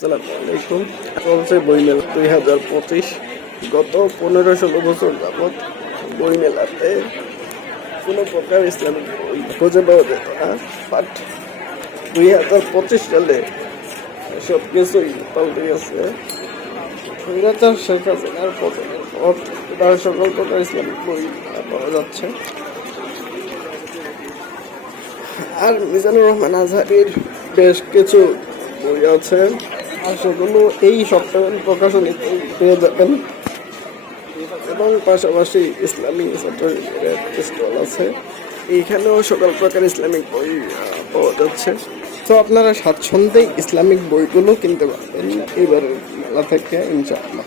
আসসালামু আলাইকুম। চলছে বইমেলা দুই হাজার পঁচিশ। গত পনেরো ষোলো বছর যাবৎ বইমেলাতে কোনো প্রকার ইসলামিক বই খুঁজে পাওয়া যেত না। বাট দুই হাজার পঁচিশ সালে সব কিছুই পাল্টে গেছে। স্বৈরাচার শেখ হাসিনার পতনের পর তার সকল প্রকার ইসলামিক বই পাওয়া যাচ্ছে। আর মিজানুর রহমান আজহারির বেশ কিছু বই আছে। সেগুলো এই সপ্তাহের প্রকাশনে পেয়ে যাবেন। এবং পাশাপাশি ইসলামিক ছাত্রলীগের স্টল আছে। এইখানেও সকল প্রকার ইসলামিক বই পাওয়া যাচ্ছে। তো আপনারা স্বাচ্ছন্দ্যেই ইসলামিক বইগুলো কিনতে পারবেন এবার মেলা থেকে, ইনশাআল্লাহ।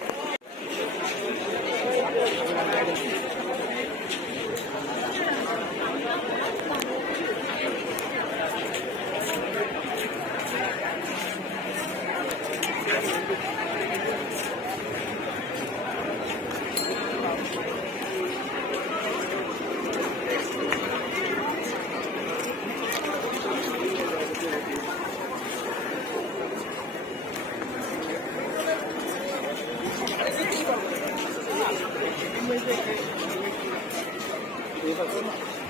Thank you.